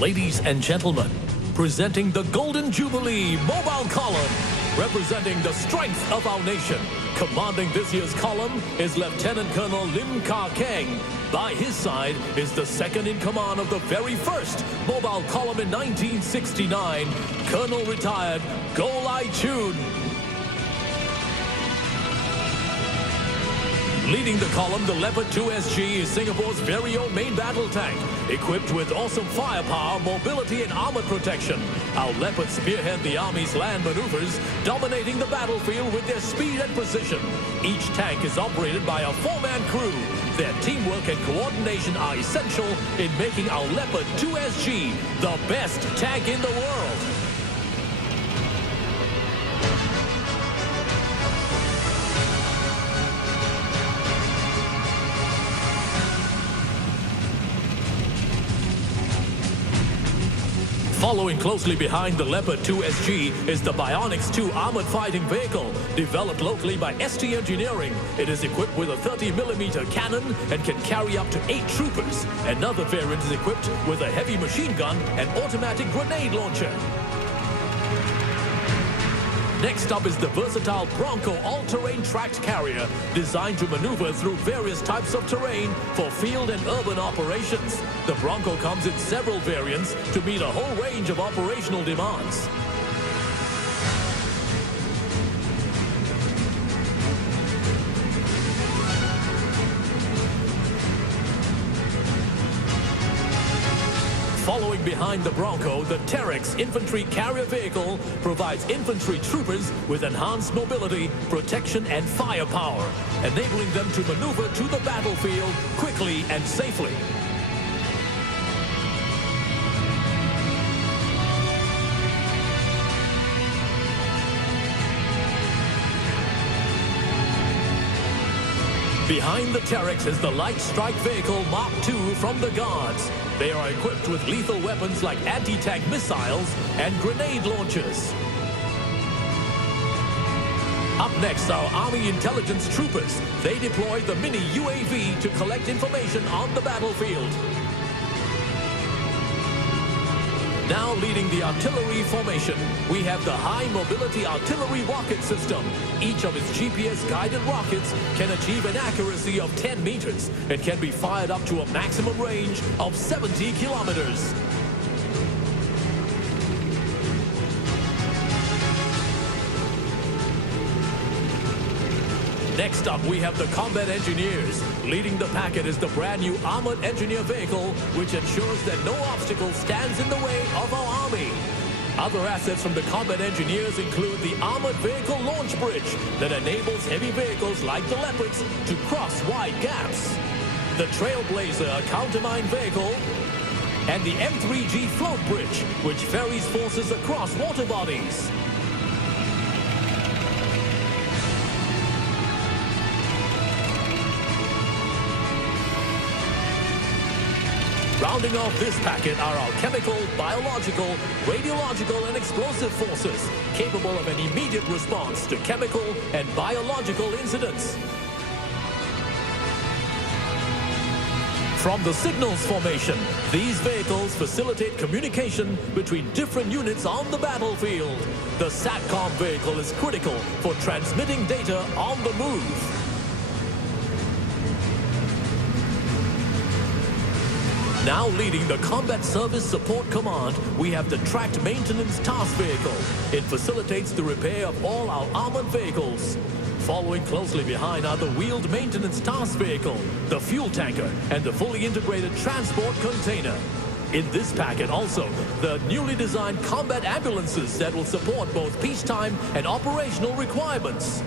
Ladies and gentlemen, presenting the Golden Jubilee Mobile Column, representing the strength of our nation. Commanding this year's column is Lieutenant Colonel Lim Kar Keng. By his side is the second in command of the very first Mobile Column in 1969, Colonel Retired Goh Lai Chun. Leading the column, the Leopard 2 SG is Singapore's very own main battle tank, equipped with awesome firepower, mobility and armor protection. Our Leopards spearhead the Army's land maneuvers, dominating the battlefield with their speed and precision. Each tank is operated by a four-man crew. Their teamwork and coordination are essential in making our Leopard 2 SG the best tank in the world. Following closely behind the Leopard 2 SG is the Bionics 2 armored fighting vehicle, developed locally by ST Engineering. It is equipped with a 30mm cannon and can carry up to 8 troopers. Another variant is equipped with a heavy machine gun and automatic grenade launcher. Next up is the versatile Bronco all-terrain tracked carrier, designed to maneuver through various types of terrain for field and urban operations. The Bronco comes in several variants to meet a whole range of operational demands. Following behind the Bronco, the Terex infantry carrier vehicle provides infantry troopers with enhanced mobility, protection and firepower, enabling them to maneuver to the battlefield quickly and safely. Behind the Terex is the light strike vehicle Mark II from the Guards. They are equipped with lethal weapons like anti-tank missiles and grenade launchers. Up next are Army intelligence troopers. They deploy the mini UAV to collect information on the battlefield. Now leading the artillery formation, we have the High Mobility Artillery Rocket System. Each of its GPS-guided rockets can achieve an accuracy of 10 meters and can be fired up to a maximum range of 70 kilometers. Next up, we have the Combat Engineers. Leading the packet is the brand new Armored Engineer Vehicle, which ensures that no obstacle stands in the way of our Army. Other assets from the Combat Engineers include the Armored Vehicle Launch Bridge that enables heavy vehicles like the Leopards to cross wide gaps, the Trailblazer countermine vehicle, and the M3G Float Bridge, which ferries forces across water bodies. Rounding off this packet are our chemical, biological, radiological and explosive forces, capable of an immediate response to chemical and biological incidents. From the signals formation, these vehicles facilitate communication between different units on the battlefield. The SATCOM vehicle is critical for transmitting data on the move. Now leading the Combat Service Support Command, we have the Tracked Maintenance Task Vehicle. It facilitates the repair of all our armored vehicles. Following closely behind are the Wheeled Maintenance Task Vehicle, the Fuel Tanker, and the fully integrated Transport Container. In this packet also, the newly designed combat ambulances that will support both peacetime and operational requirements.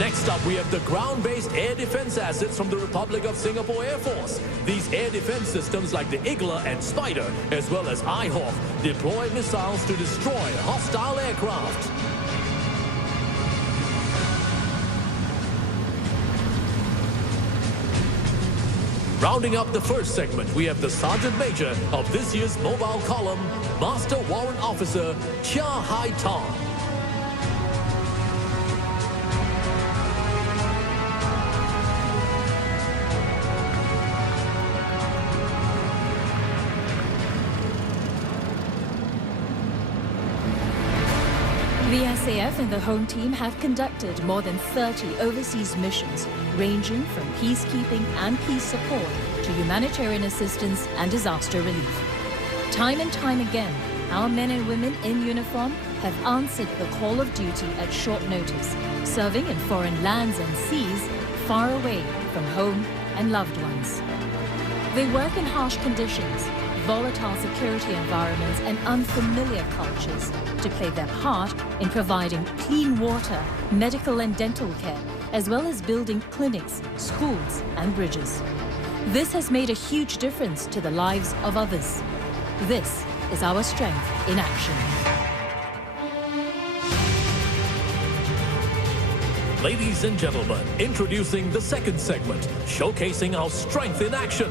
Next up, we have the ground-based air defense assets from the Republic of Singapore Air Force. These air defense systems like the Igla and Spider, as well as iHawk, deploy missiles to destroy hostile aircraft. Rounding up the first segment, we have the Sergeant Major of this year's Mobile Column, Master Warrant Officer Chia Hai Tong. The SAF and the home team have conducted more than 30 overseas missions, ranging from peacekeeping and peace support to humanitarian assistance and disaster relief. Time and time again, our men and women in uniform have answered the call of duty at short notice, serving in foreign lands and seas, far away from home and loved ones. They work in harsh conditions, volatile security environments and unfamiliar cultures to play their part in providing clean water, medical and dental care, as well as building clinics, schools and bridges. This has made a huge difference to the lives of others. This is our strength in action. Ladies and gentlemen, introducing the second segment, showcasing our strength in action.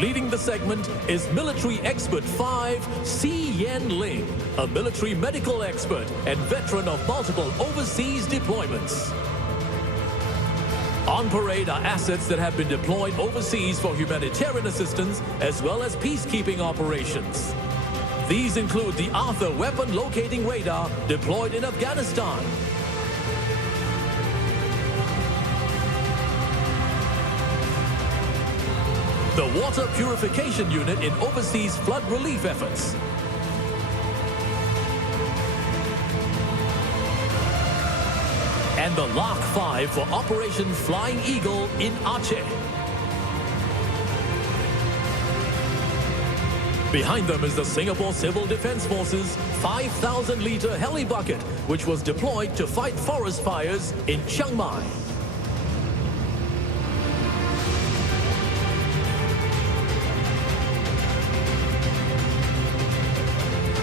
Leading the segment is Military Expert 5, Si Yen Ling, a military medical expert and veteran of multiple overseas deployments. On parade are assets that have been deployed overseas for humanitarian assistance as well as peacekeeping operations. These include the Arthur weapon locating radar deployed in Afghanistan, the water purification unit in overseas flood relief efforts, and the Lark 5 for Operation Flying Eagle in Aceh. Behind them is the Singapore Civil Defence Force's 5,000-litre heli bucket, which was deployed to fight forest fires in Chiang Mai.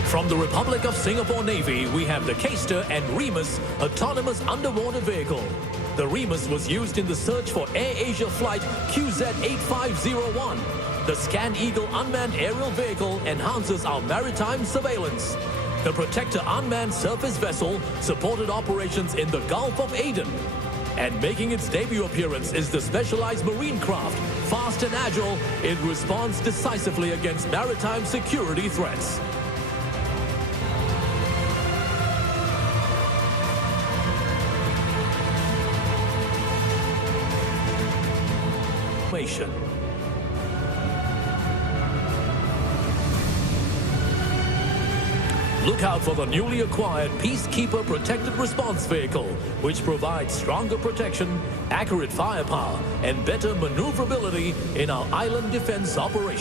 From the Republic of Singapore Navy, we have the Castor and Remus autonomous underwater vehicle. The Remus was used in the search for Air Asia flight QZ8501. The Scan Eagle unmanned aerial vehicle enhances our maritime surveillance. The Protector unmanned surface vessel supported operations in the Gulf of Aden. And making its debut appearance is the specialized marine craft, fast and agile. It responds decisively against maritime security threats. Look out for the newly acquired Peacekeeper Protected Response Vehicle, which provides stronger protection, accurate firepower, and better maneuverability in our island defense operations.